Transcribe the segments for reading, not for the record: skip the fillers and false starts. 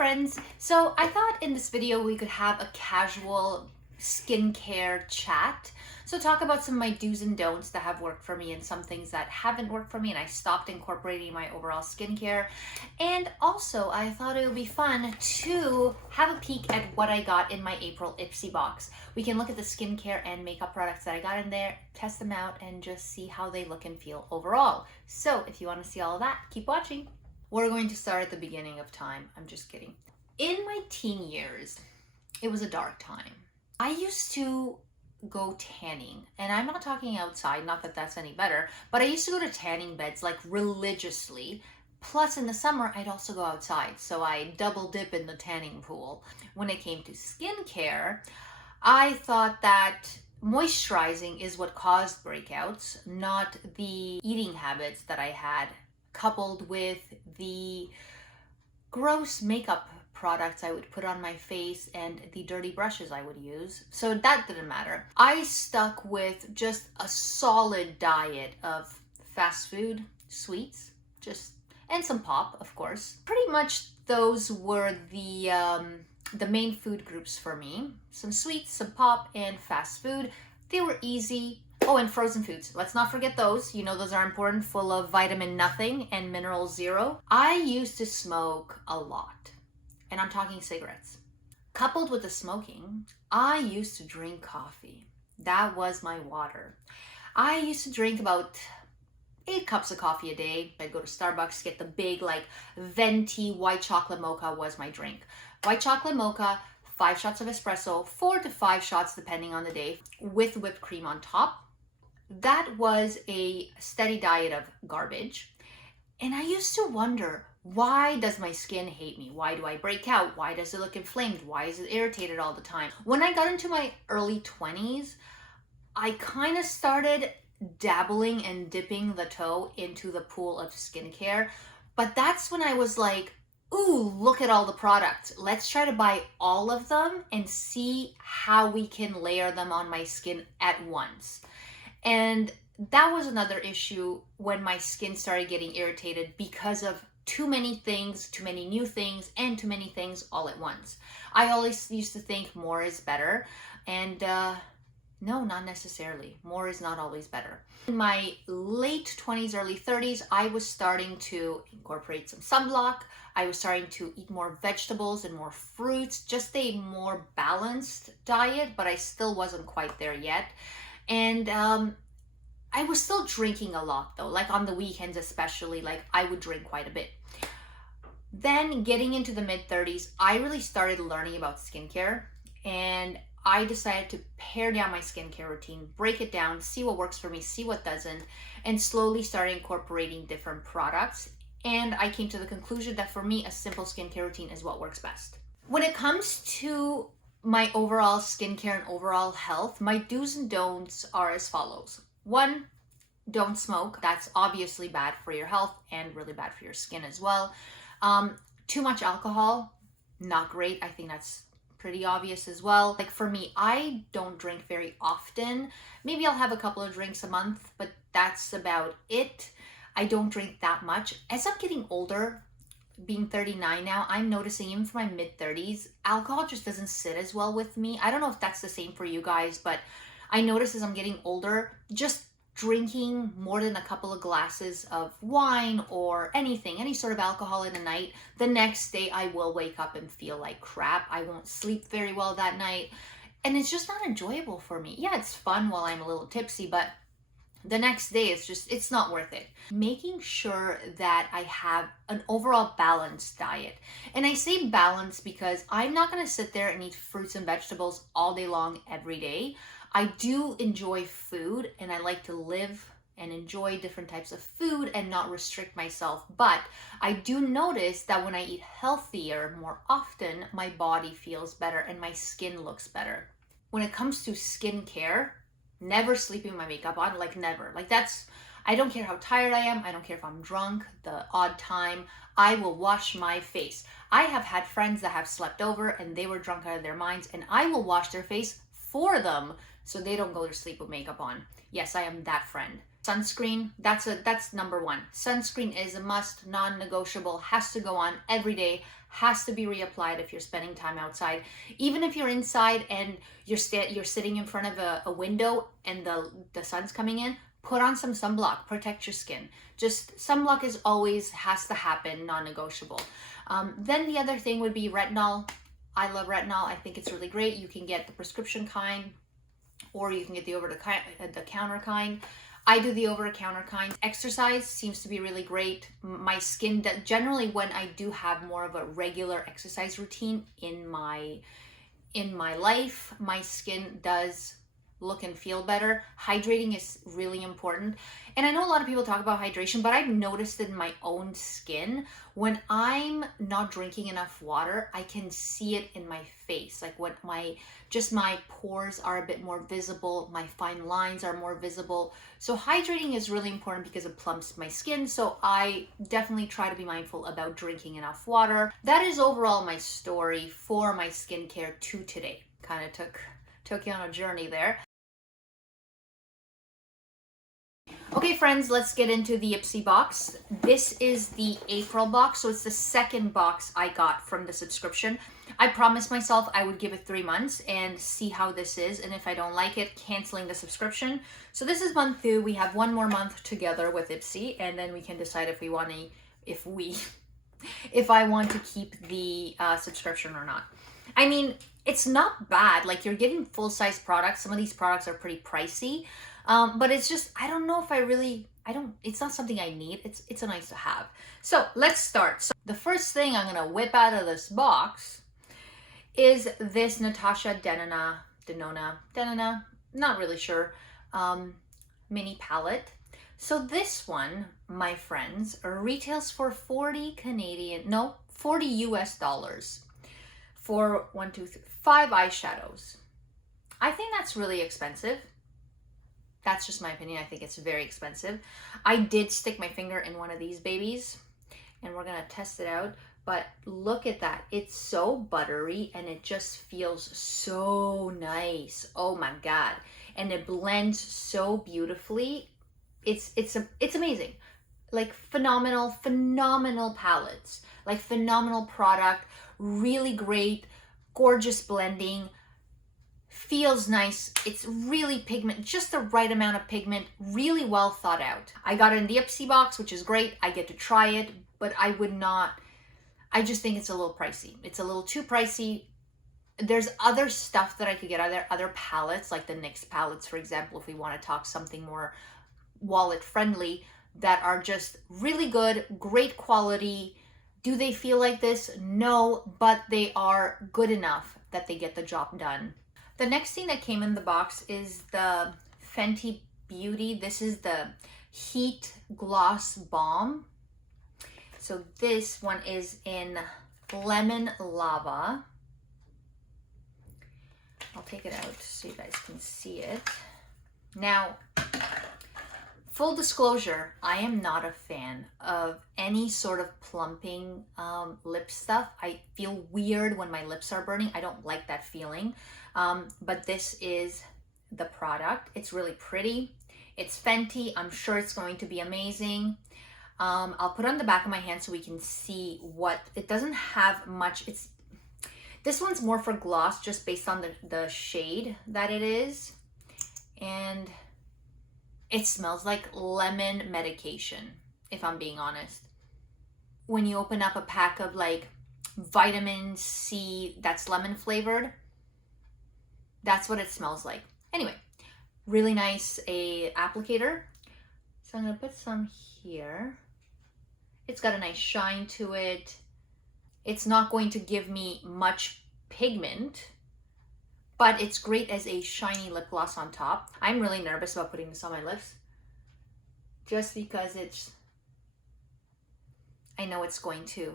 friends! So I thought in this video we could have a casual skincare chat. So talk about some of my do's and don'ts that have worked for me and some things that haven't worked for me and I stopped incorporating in my overall skincare. And also I thought it would be fun to have a peek at what I got in my April IPSY box. We can look at the skincare and makeup products that I got in there, test them out, and just see how they look and feel overall. So if you want to see all of that, keep watching. We're going to start at the beginning of time. I'm just kidding. In my teen years, it was a dark time. I used to go tanning, and I'm not talking outside, not that that's any better, but I used to go to tanning beds like religiously. Plus in the summer, I'd also go outside, so I double dip in the tanning pool. When it came to skincare, I thought that moisturizing is what caused breakouts, not the eating habits that I had, coupled with the gross makeup products I would put on my face and the dirty brushes I would use. So that didn't matter. I stuck with just a solid diet of fast food, sweets, and some pop, of course. Pretty much those were the main food groups for me. Some sweets, some pop, and fast food. They were easy. Oh, and frozen foods. Let's not forget those. You know, those are important, full of vitamin nothing and mineral zero. I used to smoke a lot, and I'm talking cigarettes. Coupled with the smoking, I used to drink coffee. That was my water. I used to drink about 8 cups of coffee a day. I'd go to Starbucks, get the big, like, venti white chocolate mocha was my drink. White chocolate mocha, 5 shots of espresso, 4 to 5 shots depending on the day, with whipped cream on top. That was a steady diet of garbage. And I used to wonder, why does my skin hate me? Why do I break out? Why does it look inflamed? Why is it irritated all the time? When I got into my early 20s, I kind of started dabbling and dipping the toe into the pool of skincare. But that's when I was like, ooh, look at all the products. Let's try to buy all of them and see how we can layer them on my skin at once. And that was another issue when my skin started getting irritated because of too many things, too many new things, and too many things all at once. I always used to think more is better, and no, not necessarily. More is not always better. In my late 20s, early 30s, I was starting to incorporate some sunblock. I was starting to eat more vegetables and more fruits, just a more balanced diet, but I still wasn't quite there yet. And I was still drinking a lot though, like on the weekends especially, like I would drink quite a bit. Then getting into the mid-30s, I really started learning about skincare, and I decided to pare down my skincare routine, break it down, see what works for me, see what doesn't, and slowly started incorporating different products. And I came to the conclusion that for me, a simple skincare routine is what works best. When it comes to my overall skincare and overall health, my do's and don'ts are as follows. 1, don't smoke. That's obviously bad for your health and really bad for your skin as well. Too much alcohol, not great. I think that's pretty obvious as well. Like for me, I don't drink very often. Maybe I'll have a couple of drinks a month, but that's about it. I don't drink that much. As I'm getting older, being 39 now, I'm noticing even for my mid-30s, alcohol just doesn't sit as well with me. I don't know if that's the same for you guys, but I notice as I'm getting older, just drinking more than a couple of glasses of wine or anything, any sort of alcohol in a night, the next day I will wake up and feel like crap. I won't sleep very well that night. And it's just not enjoyable for me. Yeah, it's fun while I'm a little tipsy, but the next day it's not worth it. Making sure that I have an overall balanced diet. And I say balanced because I'm not going to sit there and eat fruits and vegetables all day long every day. I do enjoy food, and I like to live and enjoy different types of food and not restrict myself. But I do notice that when I eat healthier more often, my body feels better and my skin looks better. When it comes to skincare, never sleeping with my makeup on, like never. Like I don't care how tired I am. I don't care if I'm drunk, the odd time. I will wash my face. I have had friends that have slept over and they were drunk out of their minds, and I will wash their face for them so they don't go to sleep with makeup on. Yes, I am that friend. Sunscreen, that's number 1. Sunscreen is a must, non-negotiable, has to go on every day, has to be reapplied if you're spending time outside. Even if you're inside and you're sitting in front of a window and the sun's coming in, put on some sunblock, protect your skin. Just sunblock is always has to happen, non-negotiable. Then the other thing would be retinol. I love retinol. I think it's really great. You can get the prescription kind, or you can get the over-the-counter kind. I do the over-the-counter kind. Exercise seems to be really great. My skin, generally when I do have more of a regular exercise routine in my life, my skin does look and feel better. Hydrating is really important. And I know a lot of people talk about hydration, but I've noticed in my own skin, when I'm not drinking enough water, I can see it in my face. Like when my pores are a bit more visible, my fine lines are more visible. So hydrating is really important because it plumps my skin. So I definitely try to be mindful about drinking enough water. That is overall my story for my skincare to today. Kind of took you on a journey there. Okay friends, let's get into the IPSY box. This is the April box, so it's the second box I got from the subscription. I promised myself I would give it 3 months and see how this is, and if I don't like it, canceling the subscription. So this is month 2. We have 1 more month together with IPSY, and then we can decide if I want to keep the subscription or not. I mean, it's not bad. Like, you're getting full-size products. Some of these products are pretty pricey. But it's just, I don't know if it's not something I need. It's a nice to have. So let's start. So the first thing I'm going to whip out of this box is this Natasha Denona, not really sure, mini palette. So this one, my friends, retails for 40 US dollars for 5 eyeshadows. I think that's really expensive. That's just my opinion. I think it's very expensive. I did stick my finger in one of these babies and we're gonna test it out, but look at that. It's so buttery and it just feels so nice. Oh my God. And it blends so beautifully. It's amazing. Like phenomenal palettes, like phenomenal product, really great, gorgeous blending. Feels nice. It's really pigment, just the right amount of pigment, really well thought out. I got it in the IPSY box, which is great. I get to try it, but I just think it's a little pricey. It's a little too pricey. There's other stuff that I could get. Are there other palettes, like the NYX palettes, for example, if we want to talk something more wallet friendly, that are just really good, great quality. Do they feel like this? No, but they are good enough that they get the job done. The next thing that came in the box is the Fenty Beauty. This is the Heat Gloss Balm. So this one is in Lemon Lava. I'll take it out so you guys can see it. Now, full disclosure, I am not a fan of any sort of plumping lip stuff. I feel weird when my lips are burning. I don't like that feeling. But this is the product. It's really pretty. It's Fenty. I'm sure it's going to be amazing. I'll put it on the back of my hand so we can see what, it doesn't have much. This one's more for gloss just based on the shade that it is. And it smells like lemon medication, if I'm being honest. When you open up a pack of like vitamin C that's lemon flavored, that's what it smells like. Anyway, really nice applicator. So I'm gonna put some here. It's got a nice shine to it. It's not going to give me much pigment, but it's great as a shiny lip gloss on top. I'm really nervous about putting this on my lips just because I know it's going to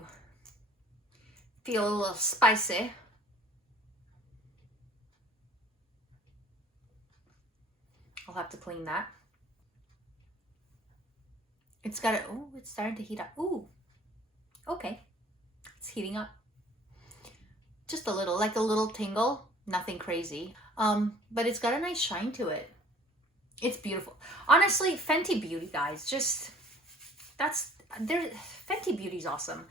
feel a little spicy. I'll have to clean that. It's got oh, it's starting to heat up. Ooh, okay. It's heating up. Just a little, like a little tingle, nothing crazy. But it's got a nice shine to it. It's beautiful. Honestly, Fenty Beauty, guys, Fenty Beauty's awesome.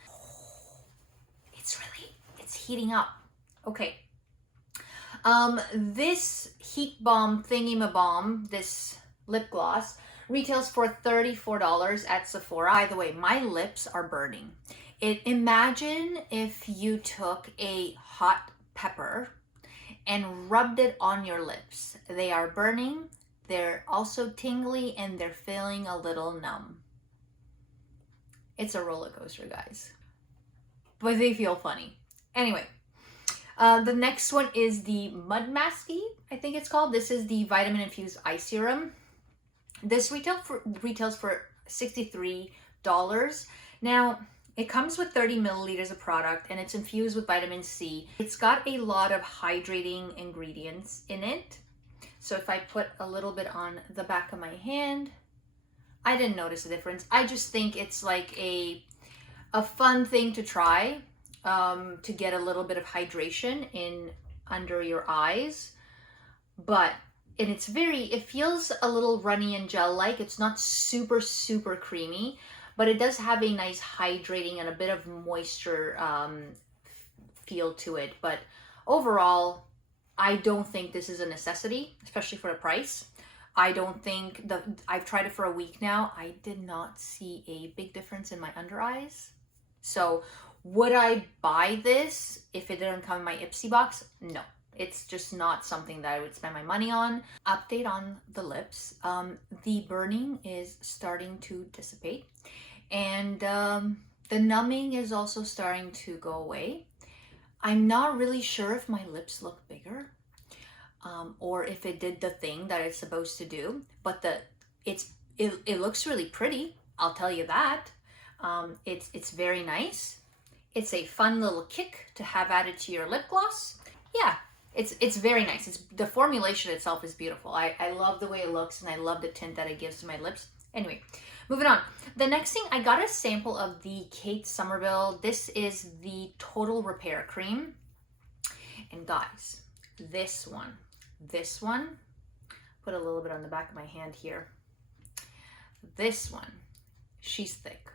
it's heating up. Okay. This Heat Bomb Thingy-ma-bomb, this lip gloss, retails for $34 at Sephora. By the way, my lips are burning. Imagine if you took a hot pepper and rubbed it on your lips. They are burning, they're also tingly, and they're feeling a little numb. It's a roller coaster, guys. But they feel funny. Anyway, the next one is the Mud Masky, I think it's called. This is the Vitamin Infused Eye Serum. This retails for $63. Now, it comes with 30 milliliters of product and it's infused with vitamin C. It's got a lot of hydrating ingredients in it. So if I put a little bit on the back of my hand, I didn't notice a difference. I just think it's like a fun thing to try, to get a little bit of hydration in under your eyes. And it feels a little runny and gel-like. It's not super, super creamy, but it does have a nice hydrating and a bit of moisture feel to it. But overall, I don't think this is a necessity, especially for the price. I've tried it for a week now. I did not see a big difference in my under eyes. So would I buy this if it didn't come in my IPSY box? No. It's just not something that I would spend my money on. Update on the lips. The burning is starting to dissipate, and the numbing is also starting to go away. I'm not really sure if my lips look bigger, or if it did the thing that it's supposed to do, but it looks really pretty. I'll tell you that. It's very nice. It's a fun little kick to have added to your lip gloss. Yeah. It's very nice. The formulation itself is beautiful. I love the way it looks, and I love the tint that it gives to my lips. Anyway, moving on. The next thing, I got a sample of the Kate Somerville. This is the Total Repair Cream. And guys, this one, put a little bit on the back of my hand here. This one, she's thick.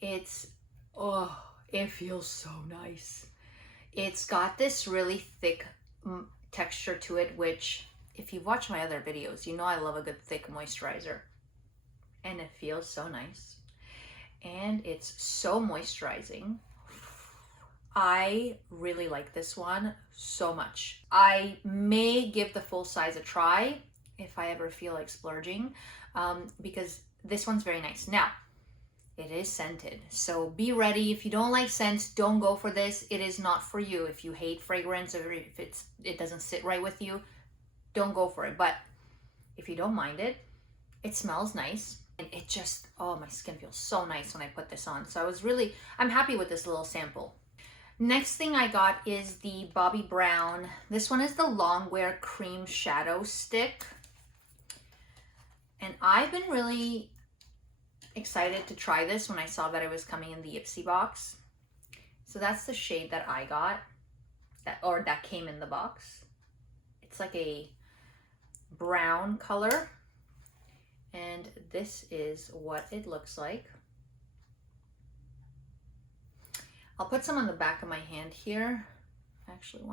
It feels so nice. It's got this really thick texture to it, which if you've watched my other videos, you know I love a good thick moisturizer. And it feels so nice. And it's so moisturizing. I really like this one so much. I may give the full size a try if I ever feel like splurging, because this one's very nice. Now, it is scented, so be ready. If you don't like scents, don't go for this. It is not for you. If you hate fragrance, or if it doesn't sit right with you, don't go for it. But if you don't mind it, it smells nice, and it just, oh, my skin feels so nice when I put this on. So I'm happy with this little sample. Next thing I got is the Bobbi Brown. This one is the Longwear Cream Shadow Stick, and I've been really excited to try this when I saw that it was coming in the IPSY box. So that's the shade that I got, that came in the box. It's like a brown color, and this is what it looks like. I'll put some on the back of my hand here. I actually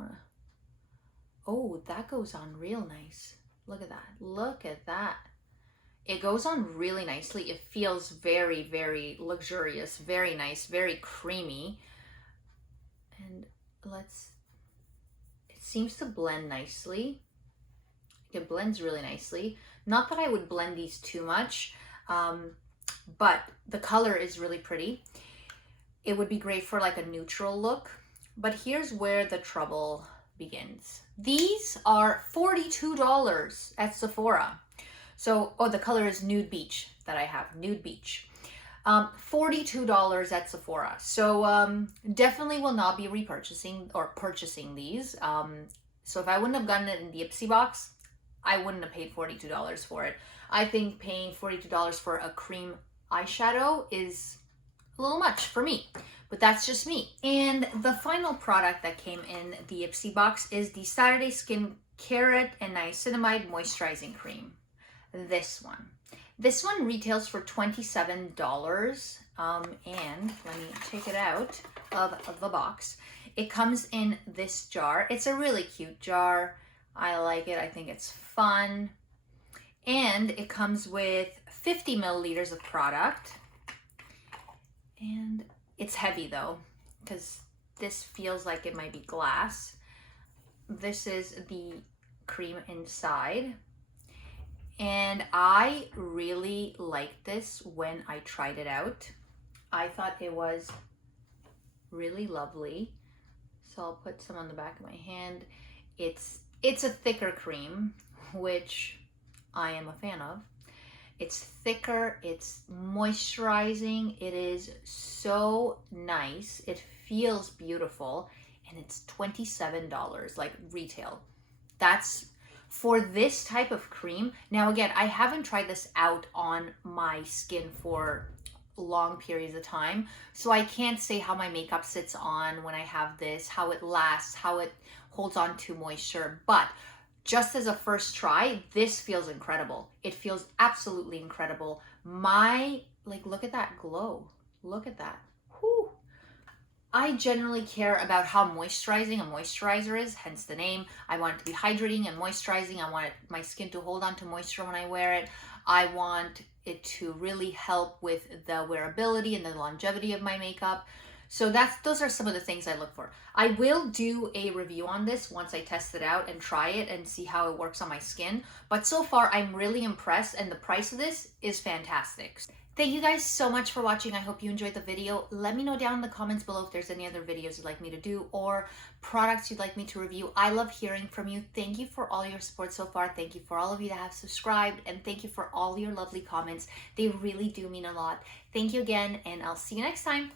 oh, that goes on real nice. Look at that. Look at that. It goes on really nicely. It feels very, very luxurious, very nice, very creamy. And it seems to blend nicely. It blends really nicely. Not that I would blend these too much, but the color is really pretty. It would be great for like a neutral look. But here's where the trouble begins. These are $42 at Sephora. So, the color is Nude Beach that I have, Nude Beach. $42 at Sephora. So, definitely will not be repurchasing or purchasing these. So if I wouldn't have gotten it in the IPSY box, I wouldn't have paid $42 for it. I think paying $42 for a cream eyeshadow is a little much for me, but that's just me. And the final product that came in the IPSY box is the Saturday Skin Carrot and Niacinamide Moisturizing Cream. This one retails for $27 And let me take it out of the box. It comes in this jar. It's a really cute jar. I like it. I think it's fun. And it comes with 50 milliliters of product. And it's heavy though, because this feels like it might be glass. This is the cream inside. And I really liked this when I tried it out. I thought it was really lovely. So I'll put some on the back of my hand. It's a thicker cream, which I am a fan of. It's thicker, it's moisturizing, it is so nice, it feels beautiful, and it's $27, like retail. That's for this type of cream. Now again, I haven't tried this out on my skin for long periods of time, so I can't say how my makeup sits on when I have this, how it lasts, how it holds on to moisture, but just as a first try, this feels incredible. It feels absolutely incredible. Look at that glow. Look at that. Whew. I generally care about how moisturizing a moisturizer is, hence the name. I want it to be hydrating and moisturizing. I want my skin to hold on to moisture when I wear it. I want it to really help with the wearability and the longevity of my makeup. So those are some of the things I look for. I will do a review on this once I test it out and try it and see how it works on my skin. But so far, I'm really impressed, and the price of this is fantastic. Thank you guys so much for watching. I hope you enjoyed the video. Let me know down in the comments below if there's any other videos you'd like me to do or products you'd like me to review. I love hearing from you. Thank you for all your support so far. Thank you for all of you that have subscribed, and thank you for all your lovely comments. They really do mean a lot. Thank you again, and I'll see you next time.